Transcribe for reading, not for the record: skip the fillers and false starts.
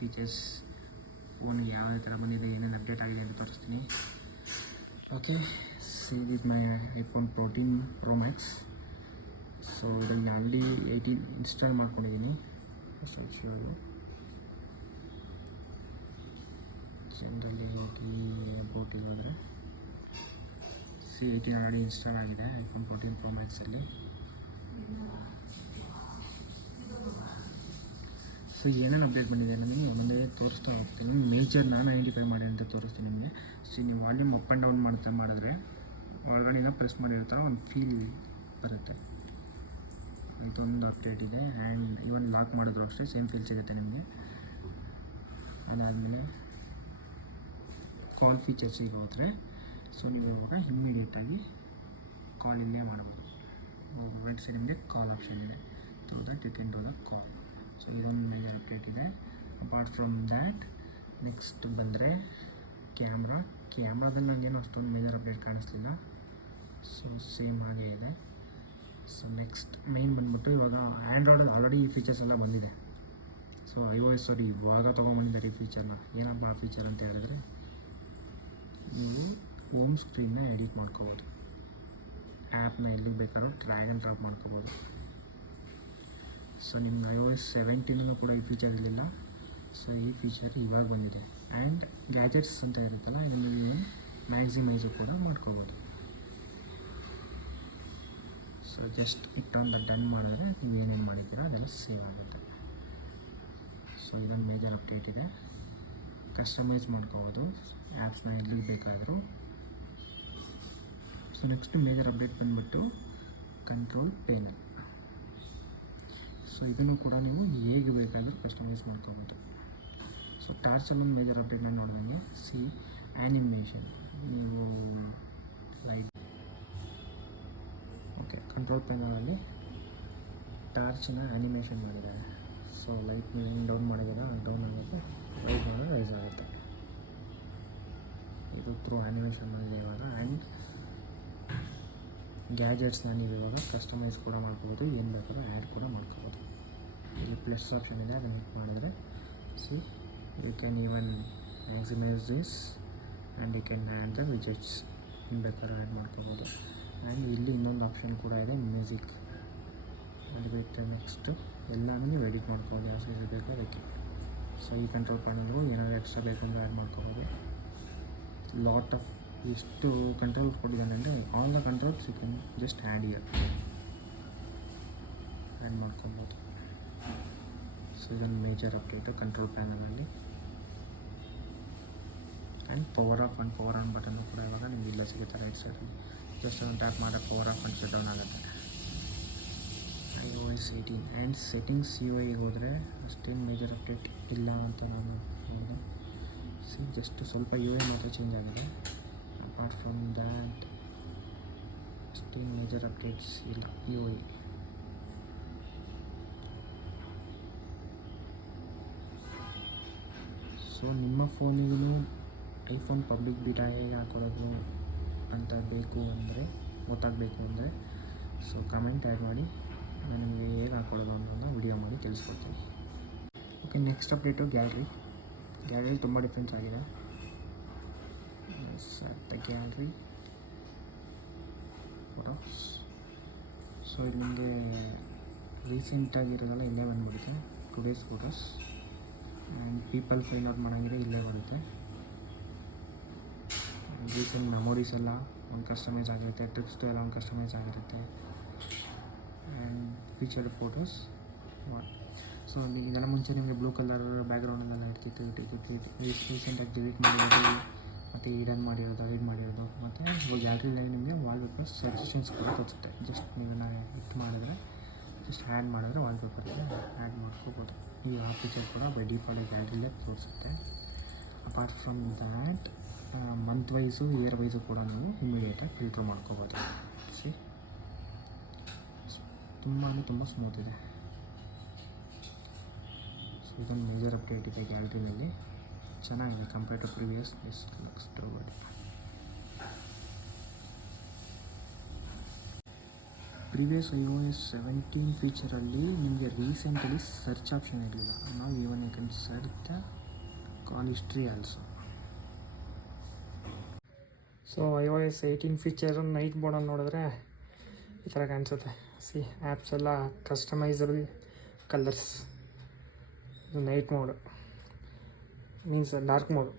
Features, ಫೋನ್ಗೆ ಯಾವ ಥರ ಬಂದಿದೆ, ಏನೇನು ಅಪ್ಡೇಟ್ ಆಗಿದೆ ಅಂತ ತೋರಿಸ್ತೀನಿ. Okay, see this my iPhone 14 Pro Max. So ಇದರಲ್ಲಿ ಆಲ್ರೆಡಿ 18 ಇನ್ಸ್ಟಾಲ್ ಮಾಡ್ಕೊಂಡಿದ್ದೀನಿ. ಸೊ ಜನರಲ್ಲಿ ಹೋಗಿ ಅಬೌಟಿಗೆ ಹೋದರೆ ಸಿ 18 ಆಲ್ರೆಡಿ ಇನ್ಸ್ಟಾಲ್ ಆಗಿದೆ ಐಫೋನ್ 14 Pro Maxಲ್ಲಿ. ಸೊ ಏನೇನು ಅಪ್ಡೇಟ್ ಬಂದಿದೆ ನನಗೆ ಒಂದೊಂದೇ ತೋರಿಸ್ತಾ ಹೋಗ್ತೀನಿ. ಮೇಜರ್ ನಾನು ಐಡೆಂಟಿಫೈ ಮಾಡಿ ಅಂತ ತೋರಿಸ್ತೀನಿ ನಿಮಗೆ. ಸೊ ನೀವು ವಾಲ್ಯೂಮ್ ಅಪ್ ಆ್ಯಂಡ್ ಡೌನ್ ಮಾಡಿದ್ರೆ ಒಳಗಡೆಯಿಂದ ಪ್ರೆಸ್ ಮಾಡಿರ್ತಾರೆ, ಒಂದು ಫೀಲ್ ಬರುತ್ತೆ. ಇದೊಂದು ಅಪ್ಡೇಟ್ ಇದೆ. ಆ್ಯಂಡ್ ಇವನ್ ಲಾಕ್ ಮಾಡಿದ್ರು ಅಷ್ಟೇ ಸೇಮ್ ಫೀಲ್ ಸಿಗುತ್ತೆ ನಿಮಗೆ. ಅದಾದಮೇಲೆ ಕಾಲ್ ಫೀಚರ್ಸಿಗೆ ಹೋದರೆ ಸೊ ನೀವು ಇವಾಗ ಇಮ್ಮಿಡಿಯೇಟಾಗಿ ಕಾಲ್ ಇಲ್ಲೇ ಮಾಡ್ಬೋದು. ಮೂಮೆಂಟ್ಸ್ ನಿಮಗೆ ಕಾಲ್ ಆಪ್ಷನ್ ಇದೆ, through that you can do the call. So ಇದೊಂದು ಮೇಜರ್ ಅಪ್ಡೇಟ್ ಇದೆ. ಅಪಾರ್ಟ್ ಫ್ರಮ್ ದ್ಯಾಟ್ ನೆಕ್ಸ್ಟ್ ಬಂದರೆ ಕ್ಯಾಮ್ರಾದಲ್ಲಿ ನನಗೇನು ಅಷ್ಟೊಂದು ಮೇಜರ್ ಅಪ್ಡೇಟ್ ಕಾಣಿಸ್ಲಿಲ್ಲ. ಸೊ ಸೇಮ್ ಹಾಗೇ ಇದೆ. ಸೊ ನೆಕ್ಸ್ಟ್ ಮೇನ್ ಬಂದ್ಬಿಟ್ಟು ಇವಾಗ ಆ್ಯಂಡ್ರಾಯ್ಡಲ್ಲಿ ಆಲ್ರೆಡಿ ಈ ಫೀಚರ್ಸ್ ಎಲ್ಲ ಬಂದಿದೆ. ಸೊ iOS ಅವರು ಇವಾಗ ತೊಗೊಂಬಂದಿದ್ದಾರೆ ಈ ಫೀಚರ್ನ. ಏನಪ್ಪ ಆ ಫೀಚರ್ ಅಂತ ಹೇಳಿದ್ರೆ, ನೀವು ಹೋಮ್ ಸ್ಕ್ರೀನ್ನ ಎಡಿಟ್ ಮಾಡ್ಕೋಬೋದು. ಆ್ಯಪ್ನ ಎಲ್ಲಿಗೆ ಬೇಕಾದ್ರೂ ಡ್ರ್ಯಾಗ್ ಆ್ಯಂಡ್ ಡ್ರಾಪ್ ಮಾಡ್ಕೋಬೋದು. ಸೊ ನಿಮ್ಗೆ iOS 17 ಕೂಡ ಈ ಫೀಚರ್ ಇರಲಿಲ್ಲ. ಸೊ ಈ ಫೀಚರ್ ಇವಾಗ ಬಂದಿದೆ. ಆ್ಯಂಡ್ ಗ್ಯಾಜೆಟ್ಸ್ ಅಂತ ಇರುತ್ತಲ್ಲ, ಇದನ್ನು ನೀವು ಮ್ಯಾಕ್ಸಿಮೈಸು ಕೂಡ ಮಾಡ್ಕೋಬೋದು. So just it on the done ಮಾಡಿದ್ರೆ ನೀವು ಏನೇನು ಮಾಡಿದ್ದೀರಾ ಅದೆಲ್ಲ ಸೇವ್ ಆಗುತ್ತೆ. ಸೊ ಇದೊಂದು ಮೇಜರ್ ಅಪ್ಡೇಟ್ ಇದೆ. ಕಸ್ಟಮೈಸ್ ಮಾಡ್ಕೋಬೋದು ಆ್ಯಪ್ಸ್ನ ಎಲ್ಲಿಗೆ ಬೇಕಾದರೂ. ಸೊ ನೆಕ್ಸ್ಟ್ ಮೇಜರ್ ಅಪ್ಡೇಟ್ ಬಂದ್ಬಿಟ್ಟು ಕಂಟ್ರೋಲ್ ಪ್ಯಾನಲ್. ಸೊ ಇದನ್ನು ಕೂಡ ನೀವು ಹೇಗೆ ಬೇಕಾದರೂ ಕಸ್ಟಮೈಸ್ ಮಾಡ್ಕೋಬೋದು. ಸೊ ಟಾರ್ಚಲ್ಲೊಂದು ಮೇಜರ್ ಅಪ್ಡೇಟ್ನ ನೋಡಿದಂಗೆ ಸಿ ಆ್ಯನಿಮೇಷನ್, ನೀವು ಲೈಟ್ ಓಕೆ ಕಂಟ್ರೋಲ್ ಪ್ಯಾನಲಲ್ಲಿ ಟಾರ್ಚನ್ನ ಆ್ಯನಿಮೇಷನ್ ಮಾಡಿದ್ದಾರೆ. ಸೊ ಲೈಟ್ ಹೆಂಗೆ ಡೌನ್ ಮಾಡಿದಾರೆ ಡೌನ್ ಆಗುತ್ತೆ, ರೈಸ್ ಮಾಡಿದ್ರೆ ರೈಸ್ ಆಗುತ್ತೆ. ಇದು ಥ್ರೂ ಆ್ಯನಿಮೇಷನ್ ಆಗಿದೆ ಇವಾಗ. ಆ್ಯಂಡ್ ಗ್ಯಾಜೆಟ್ಸ್ನ ನೀವು ಇವಾಗ ಕಸ್ಟಮೈಸ್ ಕೂಡ ಮಾಡ್ಕೋಬೋದು, ಏನು ಬೇಕಾದ್ರೂ ಆ್ಯಡ್ ಕೂಡ ಮಾಡ್ಕೋಬೋದು. ಇಲ್ಲಿ ಪ್ಲಸ್ ಆಪ್ಷನ್ ಇದೆ, ಅದನ್ನು ಕ್ಲಿಕ್ ಮಾಡಿದ್ರೆ see you can even maximise this and you can add the widgets, ಏನು ಬೇಕಾದ್ರೂ ಆ್ಯಡ್ ಮಾಡ್ಕೋಬೋದು. ಆ್ಯಂಡ್ ಇಲ್ಲಿ ಇನ್ನೊಂದು ಆಪ್ಷನ್ ಕೂಡ ಇದೆ, ಮ್ಯೂಸಿಕ್. ಅದು ಬಿಟ್ಟರೆ ನೆಕ್ಸ್ಟು ಎಲ್ಲನೂ ನೀವು ಎಡಿಟ್ ಮಾಡ್ಕೋಬೋದು, ಯಾವ ಸೈಜ್ ಬೇಕೋ ಅದಕ್ಕೆ. ಸೊ ಈ ಕಂಟ್ರೋಲ್ ಪ್ಯಾನಲ್ಗೂ ಏನಾದರೂ ಎಕ್ಸ್ಟ್ರಾ ಬೇಕು ಅಂದರೆ ಆ್ಯಡ್ ಮಾಡ್ಕೋಬೋದು. ಲಾಟ್ ಆಫ್ ಎಷ್ಟು ಕಂಟ್ರೋಲ್ಸ್ ಕೊಟ್ಟಿದ್ದಾನೆ ಅಂದರೆ all the controls you can just add ಮಾಡ್ಕೊಬೋದು. ಸೊ ಇದೊಂದು ಮೇಜರ್ ಅಪ್ಡೇಟು ಕಂಟ್ರೋಲ್ ಪ್ಯಾನಲಲ್ಲಿ. And power off and power on ಬಟನ್ನು ಕೂಡ ಇವಾಗ ನಿಮ್ಗೆ ಇಲ್ಲ ಸಿಗುತ್ತೆ ರೈಟ್ ಸೈಡಲ್ಲಿ. ಜಸ್ಟ್ ಒಂದು ಟ್ಯಾಪ್ ಮಾಡಿದ್ರೆ power off and shut down ಆಗುತ್ತೆ. iOS 18 ಆ್ಯಂಡ್ ಸೆಟ್ಟಿಂಗ್ಸ್ UIಗೆ ಹೋದರೆ ಅಷ್ಟೇನು ಮೇಜರ್ ಅಪ್ಡೇಟ್ ಇಲ್ಲ ಅಂತ ನಾನು ಹೇಳಿದೆ. ಜಸ್ಟ್ ಸ್ವಲ್ಪ UI ಮಾತ್ರ ಚೇಂಜ್ ಆಗಿದೆ. ಅಪಾರ್ಟ್ ಫ್ರಮ್ ದ್ಯಾಟ್ ಅಷ್ಟೇನು ಮೇಜರ್ ಅಪ್ಡೇಟ್ಸ್ ಇಲ್ಲ UI. ಸೊ ನಿಮ್ಮ ಫೋನಿಗೂ ಐಫೋನ್ ಪಬ್ಲಿಕ್ ಬೀಟಾ ಹೇಗೆ ಹಾಕೊಳ್ಳೋದು ಅಂತ ಗೊತ್ತಾಗಬೇಕು ಅಂದರೆ ಸೊ ಕಮೆಂಟ್ ಆ್ಯಡ್ ಮಾಡಿ, ನಾನು ನಿಮಗೆ ಹೇಗೆ ಹಾಕೊಳ್ಳೋದು ಅನ್ನೋದನ್ನ ವಿಡಿಯೋ ಮಾಡಿ ತಿಳಿಸ್ಕೊಡ್ತೀನಿ. ಓಕೆ, ನೆಕ್ಸ್ಟ್ ಅಪ್ಡೇಟು ಗ್ಯಾಲರಿ ತುಂಬ ಡಿಫ್ರೆನ್ಸ್ ಆಗಿದೆ. The gallery photos. ಸೊ ಇಲ್ಲಿ ನಿಮಗೆ ರೀಸೆಂಟಾಗಿರೋದೆಲ್ಲ ಇಲ್ಲೇ ಬಂದುಬಿಡುತ್ತೆ. Today's photos and people find out ಮಾಡೋಂಗಿದ್ರೆ ಇಲ್ಲೇ ಬರುತ್ತೆ. ರೀಸೆಂಟ್ ಮೆಮೊರೀಸ್ ಎಲ್ಲ ಒಂದು ಕಸ್ಟಮೈಸ್ ಆಗಿರುತ್ತೆ, ಟ್ರಿಪ್ಸ್ದು ಎಲ್ಲ ಒಂದು ಕಸ್ಟಮೈಸ್ ಆಗಿರುತ್ತೆ. ಆ್ಯಂಡ್ ಫೀಚರ್ಡ್ ಫೋಟೋಸ್ ಸೊ ಇದೆಲ್ಲ ಮುಂಚೆ ನಿಮಗೆ ಬ್ಲೂ ಕಲರ್ ಬ್ಯಾಕ್ಗ್ರೌಂಡಲ್ಲೆಲ್ಲ ಇರ್ತಿತ್ತು. ರೀಸೆಂಟಾಗಿ ಡಿಲೀಟ್ ಮಾಡಿರೋದು ಮತ್ತು ಹೈಡ್ ಮಾಡಿರೋದು ಮತ್ತು ಗ್ಯಾಲರಿಯಲ್ಲಿ ನಿಮಗೆ ವಾಲ್ಪೇಪರ್ ಸಜೆಷನ್ಸ್ ಕೂಡ ತೋರಿಸುತ್ತೆ. ಜಸ್ಟ್ ನೀವು ಹಿಟ್ ಮಾಡಿದ್ರೆ ಜಸ್ಟ್ ಆ್ಯಡ್ ಮಾಡಿದ್ರೆ ವಾಲ್ಪೇಪರ್ಗೆ ಆ್ಯಡ್ ಮಾಡ್ಕೋಬೋದು. ಈ ಆ ಫೀಚರ್ ಕೂಡ ಬೈ ಡಿಫಾಲ್ಟ್ ಗ್ಯಾಲರಿಯಲ್ಲೇ ತೋರಿಸುತ್ತೆ. Apart from that month wise year wise ಕೂಡ ನಾವು ಇಮಿಡಿಯೇಟಾಗಿ ಫಿಲ್ಟ್ರ್ ಮಾಡ್ಕೋಬೋದು. ಸಿ ತುಂಬ ಸ್ಮೂತ್ ಇದೆ. ಸೊ ಇದೊಂದು ಮೇಜರ್ ಅಪ್ಡೇಟ್ ಇದೆ ಗ್ಯಾಲರಿನಲ್ಲಿ, ಚೆನ್ನಾಗಿದೆ compare to previous. Looks true. Previous iOS 17 ಫೀಚರಲ್ಲಿ ನಿಮಗೆ ರೀಸೆಂಟಲಿ ಸರ್ಚ್ ಆಪ್ಷನ್ ಇರಲಿಲ್ಲ. ನಾವು even you can search the call history also. So iOS 18 feature night ಮೋಡಲ್ಲಿ ನೋಡಿದ್ರೆ ಈ ಥರ ಕಾಣಿಸುತ್ತೆ. ಸಿ ಆ್ಯಪ್ಸ್ ಎಲ್ಲ ಕಸ್ಟಮೈಸಬಲ್ ಕಲರ್ಸ್. ಇದು night mode means dark mode.